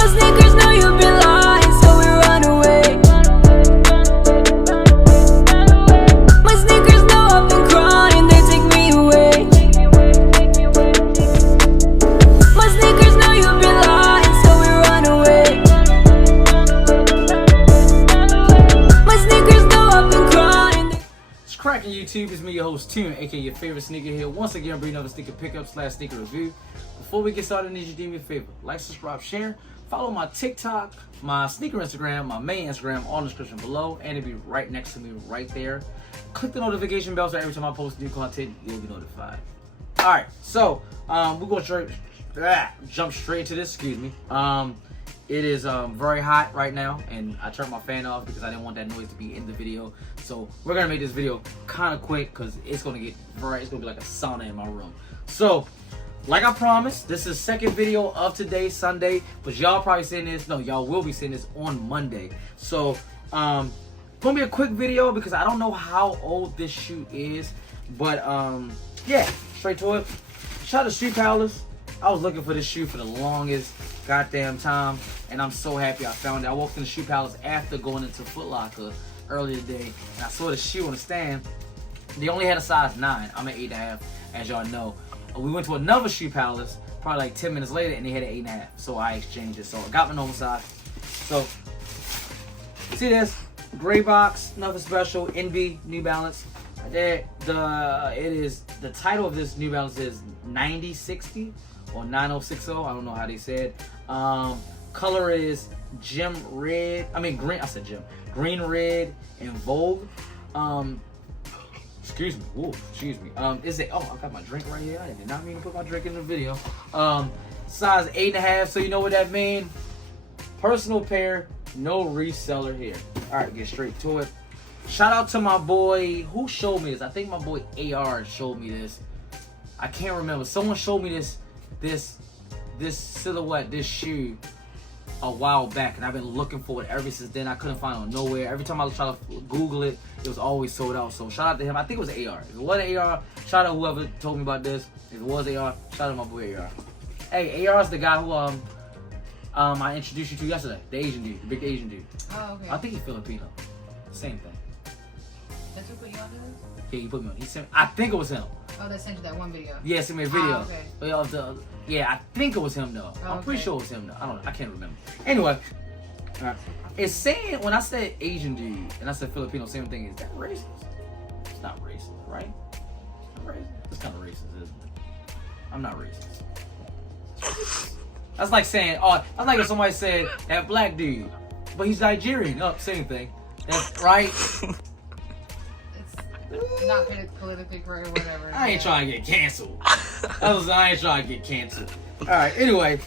My sneakers know you've been lying, so we run away. My sneakers know I've been crying, they take me away. My sneakers know you've been lying, so we run away. My sneakers know I've been crying. It's cracking YouTube. It's me, your host, Tune, aka your favorite Sneakerhead. Once again, bringing another sneaker pickup / sneaker review. Before we get started, I need you to do me a favor. Like, subscribe, share. Follow my TikTok, my sneaker Instagram, my main Instagram on the description below, and it'll be right next to me right there. Click the notification bell so every time I post new content, you'll be notified. Alright, so we're going to jump straight into this, excuse me. It is very hot right now, and I turned my fan off because I didn't want that noise to be in the video. So we're gonna make this video kind of quick because it's gonna be like a sauna in my room. So, like I promised, this is second video of today, Sunday, but y'all probably seeing this, no, y'all will be seeing this on Monday. So, gonna be a quick video because I don't know how old this shoe is, but yeah, straight to it. Shout out to Shoe Palace. I was looking for this shoe for the longest goddamn time, and I'm so happy I found it. I walked in the Shoe Palace after going into Foot Locker earlier today, and I saw the shoe on the stand. They only had a size 9. I'm an 8.5, as y'all know. We went to another Shoe Palace probably like 10 minutes later, and they had an 8.5. So I exchanged it. So I got my normal size. So see this gray box, nothing special. NB New Balance. The title of this New Balance is 9060 or 9060. I don't know how they said. Color is green. I said gem. Green, red, and Vogue. Excuse me. Whoa, excuse me. Is it? Oh, I got my drink right here. I did not mean to put my drink in the video. Size 8.5. So you know what that means? Personal pair, no reseller here. All right, get straight to it. Shout out to my boy who showed me this. I think my boy AR showed me this. I can't remember. Someone showed me this silhouette, this shoe, a while back, and I've been looking for it ever since then. I couldn't find it nowhere. Every time I try to Google it, it was always sold out. So shout out to him. I think it was AR. If it wasn't AR, shout out whoever told me about this. If it was AR, shout out to my boy AR. Hey, AR is the guy who I introduced you to yesterday. The Asian dude, the big Asian dude. Oh, okay. I think he's Filipino. Same thing. That's who put you on this? Yeah, he put me on. I think it was him. Oh, they sent you that one video. Yeah, sent me a video. Oh, okay. Yeah, I think it was him though. Oh, I'm pretty sure it was him though. I don't know. I can't remember. Anyway, it's saying, when I said Asian dude and I said Filipino, same thing. Is that racist? It's not racist, right? It's not racist. It's kind of racist, isn't it? I'm not racist. That's like saying, that's like if somebody said that black dude, but he's Nigerian. Oh, same thing. That's right. It's not politically correct or whatever. I ain't trying to get canceled. I ain't trying to get canceled. Alright, anyway.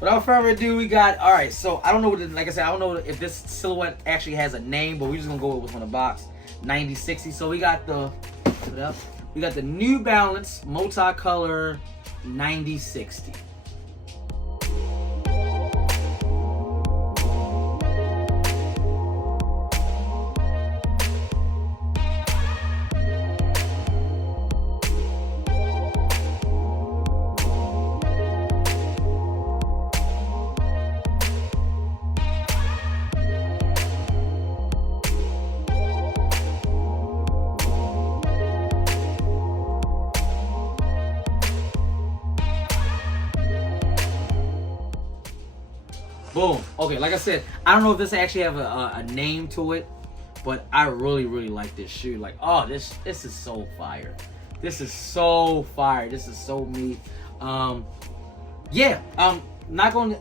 Without further ado, we got, alright, so I don't know like I said, I don't know if this silhouette actually has a name, but we're just gonna go with what's on the box. 9060. So we got the New Balance multicolor 9060. Boom. Okay, like I said, I don't know if this actually have a name to it, but I really, really like this shoe. Like, oh, this is so fire. This is so fire. This is so me. Yeah, not gonna.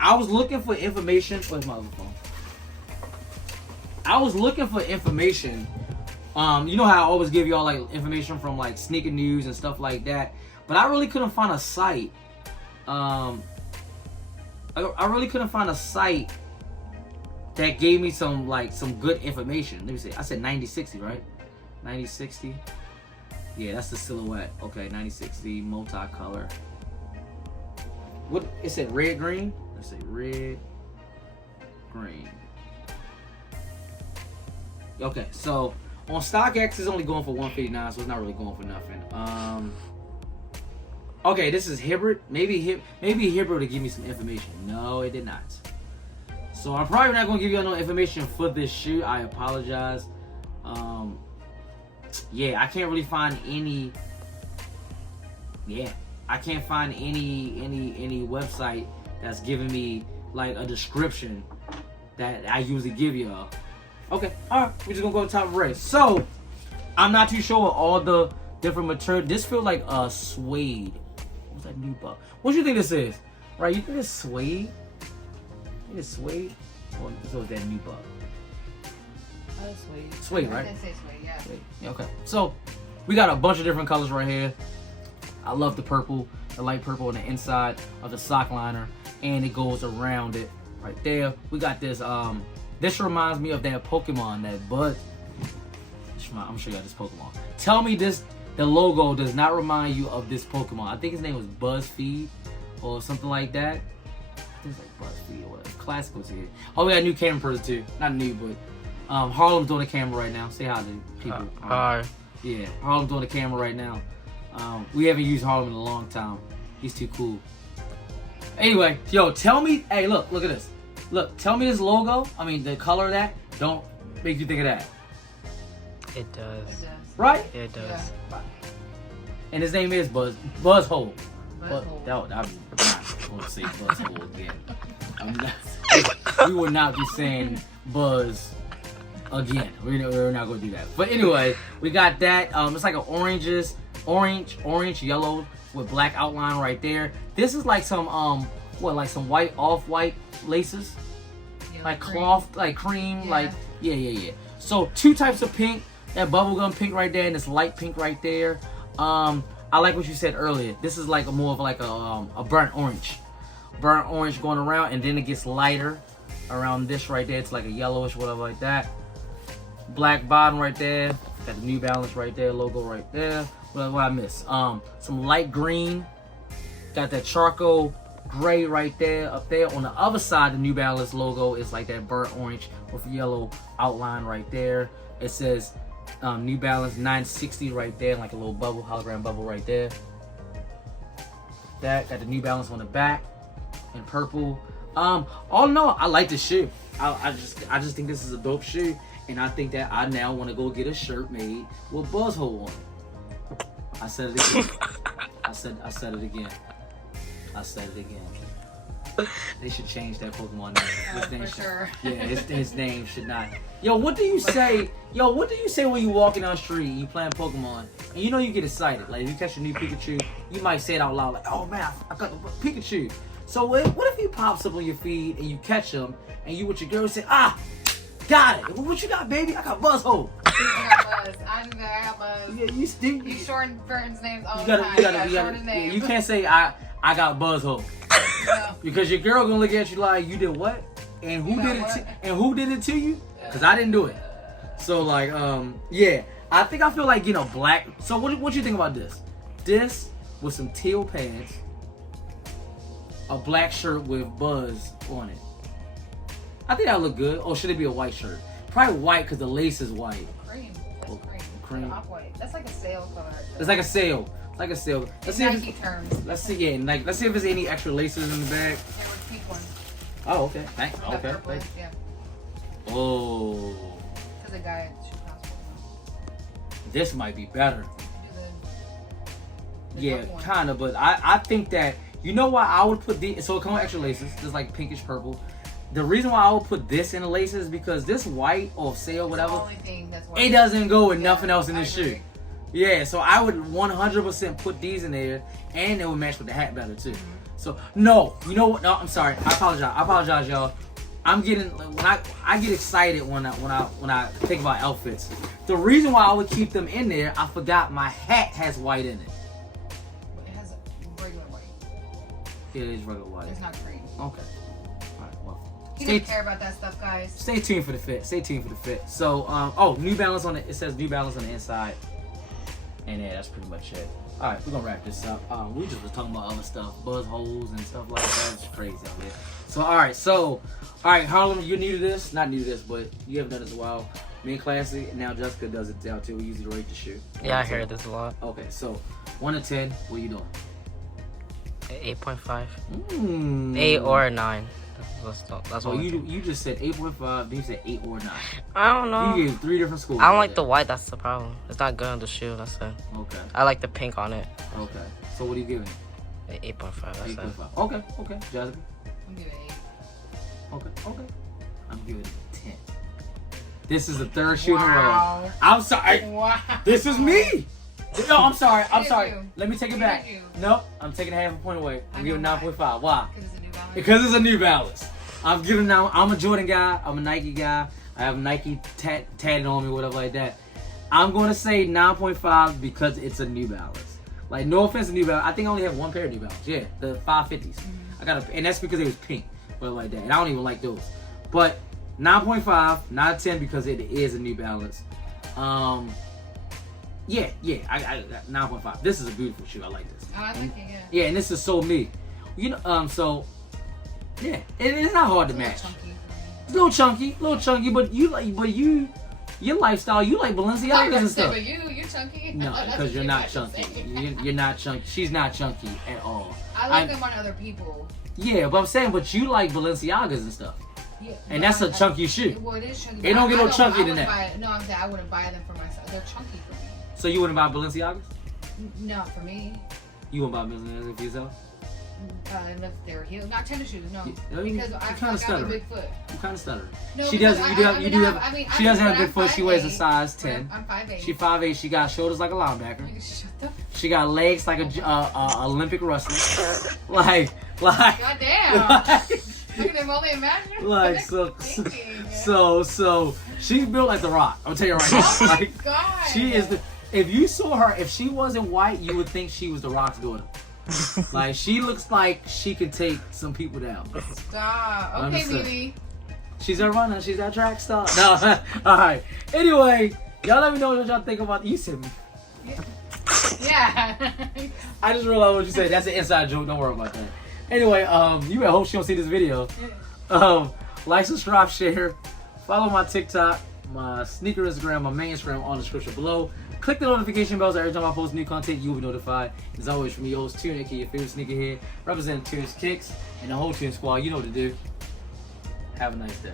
I was looking for information. Where's my other phone? I was looking for information. You know how I always give y'all like information from like sneaker news and stuff like that, but I really couldn't find a site. I really couldn't find a site that gave me some good information. Let me see. I said 9060, right? 9060. Yeah, that's the silhouette. Okay, 9060 multicolor. What it said? Red green. Let's say red green. Okay, so on StockX it's only going for $159, so it's not really going for nothing. Okay, this is Hibbert. Maybe Hibbert to give me some information. No, it did not. So I'm probably not gonna give you no information for this shoe. I apologize. Yeah, I can't really find any. Yeah, I can't find any website that's giving me like a description that I usually give y'all. Okay, all right, we're just gonna go to the top right. So I'm not too sure what all the different material. This feels like a suede. What's that new buck? What do you think this is? Right, you think it's suede? You think it's suede? Or so is that new buck? Oh, suede. Suede, right? I did say suede, yeah. Suede. Yeah, okay. So we got a bunch of different colors right here. I love the purple, the light purple on the inside of the sock liner, and it goes around it right there. We got this. This reminds me of that Pokemon, that Buzz. I'm gonna show you this Pokemon. Tell me the logo does not remind you of this Pokemon. I think his name was BuzzFeed or something like that. I think it's like BuzzFeed or whatever. Classic was here. Oh, we got a new camera person too. Not new, but Harlem's doing the camera right now. Say hi to people. Hi. Yeah, Harlem's doing the camera right now. We haven't used Harlem in a long time. He's too cool. Anyway, yo, tell me. Hey, look at this. Look, tell me this logo. I mean, the color of that don't make you think of that. It does. It does. Right? It does. Yeah. And his name is Buzzhole. Buzzhole. I'm not going to say Buzzhole again. We will not be saying Buzz again. We're not going to do that. But anyway, we got that. It's like an orange, yellow with black outline right there. This is like some like some white off-white laces, Yeah, like cream. cloth, like cream, Yeah. like yeah. So two types of pink. That bubblegum pink right there and this light pink right there. I like what you said earlier. This is like more of like a burnt orange going around, and then it gets lighter around this right there. It's like a yellowish, whatever like that. Black bottom right there. Got the New Balance right there, logo right there. What I miss? Some light green. Got that charcoal gray right there. Up there on the other side, the New Balance logo is like that burnt orange with yellow outline right there. It says New Balance 960 right there, like a little bubble, hologram bubble right there. That got the New Balance on the back in purple. All in all, I like the shoe. I just think this is a dope shoe, and I think that I now want to go get a shirt made with Buzzhole on it. I said it again. I said it again. I said it again. They should change that Pokemon name. His name For should, sure. Yeah, his name should not. Yo, what do you say? Yo, what do you say when you walking down the street and you playing Pokemon and you know you get excited? Like if you catch a new Pikachu, you might say it out loud like, "Oh man, I got the Pikachu." So what if he pops up on your feed and you catch him and you with your girl say, "Ah, got it. What you got, baby? I got Buzzhole." I got Buzz. I got Buzz. Yeah, you still. You shorten friends' names all You the time. gotta, shorten his name. you can't say I got Buzzhole. No. Because your girl gonna look at you like, you did what? And who You did it? got what? And who did it to you? Because I didn't do it. So like, yeah, I feel like black. So what you think about this? This with some teal pants, a black shirt with Buzz on it. I think that would look good. Or should it be a white shirt? Probably white because the lace is white. Cream. That's Oh, cream. cream. Off-white. That's like a sale color. It's like a sale. Like a sale. Let's see if Nike terms. let's see. Yeah, like let's see if there's any extra laces in the bag. There was pink one. Oh, okay. Thank. That Okay. purple, Thank. yeah. Oh, Because the guy at the shoe house. this might be better. Do the Yeah, purple one. kind of, but I think that, you know why I would put these, so it comes with extra laces, just like pinkish purple. The reason why I would put this in the laces is because this white or sale, It's the whatever, only thing that's it doesn't go with Yeah, nothing else in I this agree. shoe. Yeah, so I would 100% put these in there, and it would match with the hat better too. So, no, you know what, no, I'm sorry, I apologize, y'all. I'm getting, when I get excited when I think about outfits. The reason why I would keep them in there, I forgot my hat has white in it. It has regular white. It is regular white. It's not cream. Okay. Alright, well. He Stay, doesn't care about that stuff, guys. stay tuned for the fit. Stay tuned for the fit. So, New Balance on it. It says New Balance on the inside. And yeah, that's pretty much it. Alright, we're gonna wrap this up. We just was talking about other stuff, buzz holes and stuff like that. It's crazy out here. So, alright, Harlem, you're new to this. Not new to this, but you haven't done this in a while. Me and Classy, and now Jessica does it now too. We usually rate the shoe. Yeah, I hear this a lot. Okay, so 1 to 10, what are you doing? 8.5. 8 8 or 9. That's Oh, what you just said 8.5. Then you said 8 or 9. I don't know. You gave 3 different scores. I don't like the white. That's the problem. It's not good on the shoe. That's it. Okay. I like the pink on it. Okay. So what are you giving it? 8.5. That's it. 8.5. Okay. Okay. Jasmine. I'm giving it 8. Okay. Okay. I'm giving it a 10. This is the 3rd shoe in a row. Wow. I'm sorry. Wow. This is me. No, I'm sorry. I'm Did sorry. you? Let me take it Did back. you? Nope. I'm taking half a point away. I'm I giving know 9.5. Why? Because it's a New Balance. Because it's a New Balance. I'm giving now. I'm a Jordan guy. I'm a Nike guy. I have Nike tatted on me, whatever like that. I'm going to say 9.5 because it's a New Balance. Like, no offense to New Balance. I think I only have one pair of New Balance. Yeah, the 550s. I got and that's because it was pink, but like that. And I don't even like those. But 9.5, not 10 because it is a New Balance. Yeah, I 9.5. This is a beautiful shoe. I like this. Oh, I like it, yeah. Yeah, and this is so me. You know, so yeah, it's not hard to match. It's a little chunky, but your lifestyle, you like Balenciagas and stuff. But you're chunky. No, That's because what you're you not guys chunky. say. You're not chunky. She's not chunky at all. I like them on other people. Yeah, but I'm saying, but you like Balenciagas and stuff. Yeah, And that's a chunky shoe. Well, it is chunky. It don't get no chunky than that. I'm saying I wouldn't buy them for myself. They're chunky for me. So you wouldn't buy Balenciagas? Not for me. You wouldn't buy Balenciagas for yourself? Unless they're heels, not tennis shoes. No, I mean, because I kinda have a big foot. You kind of stutter. No, She because does. I- You do. I You mean, do I have. have- I mean, She doesn't have a I'm big foot. She wears a 5'8". size 10. I'm 5'8". She 5'8". She got shoulders like a linebacker. Shut the. She got legs like a Olympic wrestler. like. God damn. I can only imagine. Like so she's built like The Rock. I'm gonna tell you right now. Oh my Like, God. she is the. If you saw her, if she wasn't white, you would think she was The Rock's daughter. Like, she looks like she could take some people down. Stop. Okay, Understood. baby. She's a runner. She's a track star. No, all right. Anyway, y'all let me know what y'all think about. You said me. Yeah. I just realized what you said. That's an inside joke. Don't worry about that. Anyway, you better hope she don't see this video. Like, subscribe, share. Follow my TikTok, my sneaker Instagram, my main Instagram on the description below. Click the notification bells every time I post new content. You will be notified. As always, from your host, Tune, aka your favorite sneakerhead, representing TKiccs and the whole Tune Squad. You know what to do. Have a nice day.